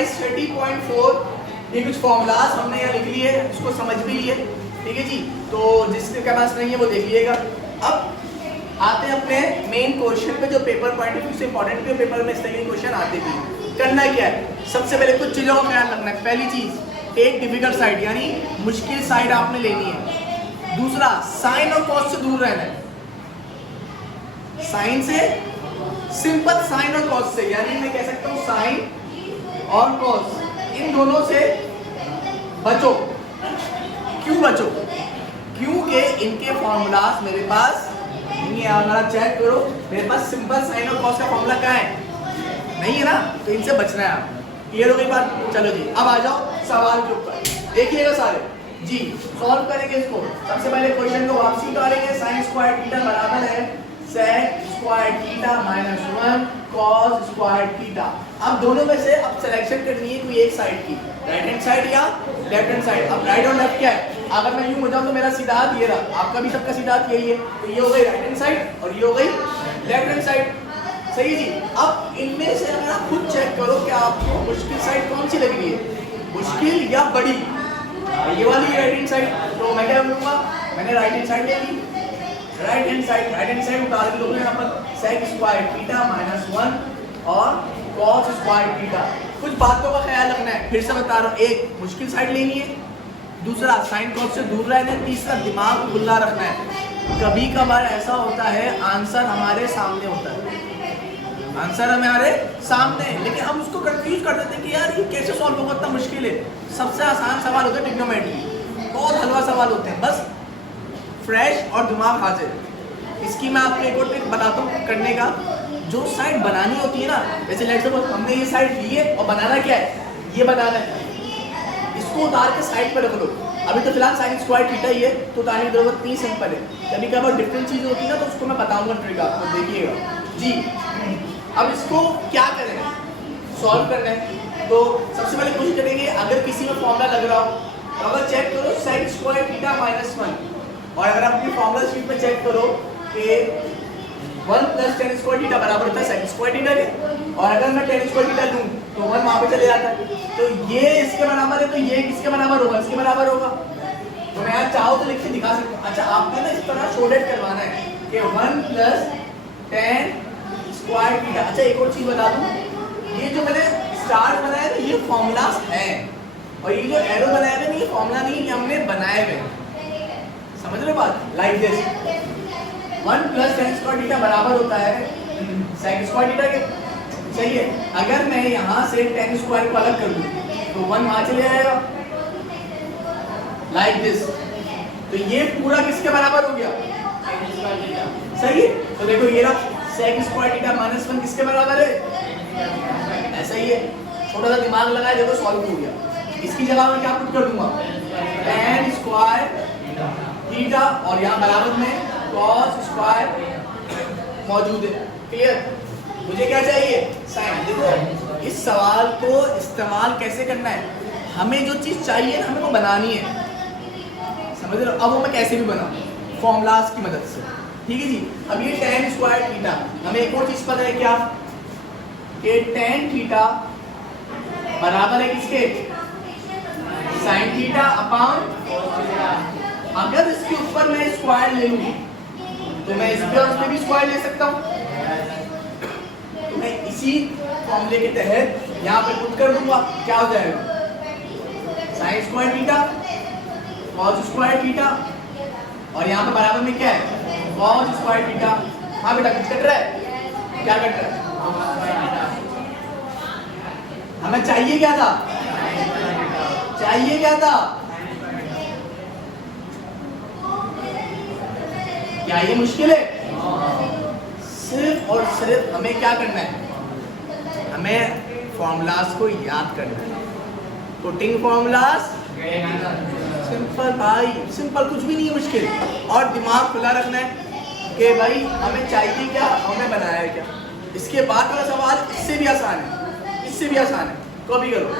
Exercise 30.4 ये कुछ formulas हमने यहाँ लिख लिए, उसको समझ भी लिए, ठीक है जी। तो जिसके पास नहीं है वो देखिएगा। अब आते हैं अपने मेन क्वेश्चन पे, जो पेपर पॉइंट ऑफ व्यू से इंपॉर्टेंट है। पेपर में इस तरह के क्वेश्चन आते भी। करना क्या है, सबसे पहले कुछ चीज़ों का ख्याल रखना है। पहली चीज़, एक डिफिकल्ट साइड यानी मुश्किल साइड आपने लेनी है। दूसरा, साइन और कॉस से दूर रहना है। साइन से, सिंपल साइन और कॉस से, यानी मैं कह सकता हूँ साइन और कॉस, इन दोनों से बचो। क्यों बचो? क्योंकि इनके फॉर्मूलाज मेरे पास नहीं है। अगर चेक करो, मेरे पास सिंपल साइन और कॉस का फॉर्मूला क्या है, नहीं है ना, तो इनसे बचना है आप। क्लियर हो गई बात? चलो जी, अब आ जाओ सवाल के ऊपर। देखिएगा सारे जी, सॉल्व करेंगे इसको। सबसे पहले क्वेश्चन को वापसी करेंगे। साइन स्क्वायर थीटा बराबर है sec square theta minus 1 cos square theta. अब दोनों में से अब सिलेक्शन करनी है कोई एक साइड की, राइट हैंड साइड या लेफ्ट हैंड साइड। अब राइट और लेफ्ट क्या है? अगर मैं यूं हो जाऊं तो मेरा सीधा हाथ ये रहा, आपका भी सबका सीधा हाथ यही है, तो ये हो गई राइट हैंड साइड और ये हो गई लेफ्ट हैंड साइड। सही जी। अब इनमें से अगर आप खुद चेक करो कि आपको मुश्किल साइड कौन सी लग रही है, मुश्किल या बड़ी? ये वाली राइट हैंड साइड। तो मैं क्या करूंगा, मैंने राइट हैंड साइड ले ली। राइट हैंड साइड उतार के लोगे यहाँ पर सेक स्क्वायर थीटा माइनस 1 और कॉस स्क्वायर थीटा। कुछ बातों का ख्याल रखना है, फिर से बता रहा हूँ। एक, मुश्किल साइड लेनी है। दूसरा, साइन कॉस से दूर रहना है। तीसरा, दिमाग को खुला रखना है। कभी कभार ऐसा होता है आंसर हमारे सामने होता है, आंसर हमारे सामने है, लेकिन हम उसको कंफ्यूज कर देते हैं कि यार ये कैसे सॉल्व होगा, इतना मुश्किल है। सबसे आसान सवाल होता है ट्रिग्नोमेट्री, बहुत हलवा सवाल होते हैं, बस फ्रेश और दिमाग हाजिर। इसकी मैं आपको एक और ट्रिक बताता हूँ करने का। जो साइड बनानी होती है ना, जैसे लेट्स सपोज हमने ये साइड ली है और बनाना क्या है, ये बनाना है, इसको उतार के साइड पर रख लो। अभी तो फिलहाल साइन स्क्वायर थीटा ही है, तो उतारने की जरूरत नहीं, सिंपल है। कभी कभार डिफरेंट चीज़ होती है ना, तो उसको मैं बताऊंगा ट्रिक आपको, देखिएगा जी। अब इसको क्या करें, सॉल्व करना है। तो सबसे पहले कोशिश करेंगे, अगर किसी में फॉर्मूला लग रहा हो तो अगर चेक करो सेक स्क्वायर थीटा माइनस 1, और अगर आप अपनी फॉर्मूला शीट में चेक करो कि 1 प्लस टेन स्क्वायर थीटा बराबर होता है सेक स्क्वायर थीटा के, और अगर मैं टेन स्क्वायर थीटा लूँ तो 1 वहाँ पे चले जाता है। तो ये इसके बराबर है, तो ये किसके बराबर होगा, इसके बराबर होगा। तो मैं यहाँ चाहो तो लिख के दिखा सकता हूँ। अच्छा, आपको ना इस तरह शोडेड करवाना है कि 1 प्लस टेन स्क्वायर थीटा। अच्छा, एक और चीज़ बता दूँ, ये जो मैंने स्टार बनाया था ये फॉर्मूलाज हैं, और ये जो एरो बनाया था ये फॉर्मूला नहीं, ये हमने बनाए हुए। समझ रहे बात? Like this 1 plus ten square theta बराबर होता है सेक स्क्वायर थीटा के। सही है। अगर मैं यहाँ से टेन स्क्वायर को अलग कर दूँ तो 1 वहाँ चले जाएगा, लाइक दिस। तो ये पूरा किसके बराबर हो गया, सही है। तो देखो ये रहा सेक स्क्वायर थीटा माइनस 1 किसके बराबर है, ऐसा ही है। छोटा सा दिमाग लगाए, देखो सॉल्व हो गया। इसकी जगह मैं क्या पुट कर दूंगा, टेन स्क्वायर थीटा, और यहाँ बराबर में कॉस स्क्वायर मौजूद है। क्लियर? मुझे क्या चाहिए, साइन। देखो इस सवाल को इस्तेमाल कैसे करना है, हमें जो चीज़ चाहिए हमें वो बनानी है, समझ रहे हो। अब वो मैं कैसे भी बनाऊँ, फॉर्मूलाज की मदद से, ठीक है जी। अब ये टेन स्क्वायर थीटा, हमें एक और चीज़ पता है क्या, कि टेन थीटा बराबर है किसके, साइन थीटा अपॉन। अगर इसके ऊपर मैं स्क्वायर ले लूँ तो मैं इस पे और इसमें भी स्क्वायर ले सकता हूँ। तो मैं इसी फॉर्मूले के तहत यहाँ पे पुट कर दूंगा, क्या हो जाएगा, sine square theta cos square theta, और यहाँ पे बराबर में क्या है, कॉस स्क्वायर थीटा। हाँ बेटा कुछ कट रहा है, क्या कट रहा है, हमें चाहिए क्या था, चाहिए क्या था, क्या ये मुश्किल है? सिर्फ और सिर्फ हमें क्या करना है, हमें फॉर्मूलाज को याद करना है। पुटिंग फॉर्मूलाज, सिंपल भाई, सिंपल, कुछ भी नहीं है मुश्किल। और दिमाग खुला रखना है कि भाई हमें चाहिए क्या, हमें बनाया है क्या। इसके बाद वाला सवाल इससे भी आसान है, इससे भी आसान है, कॉपी करो।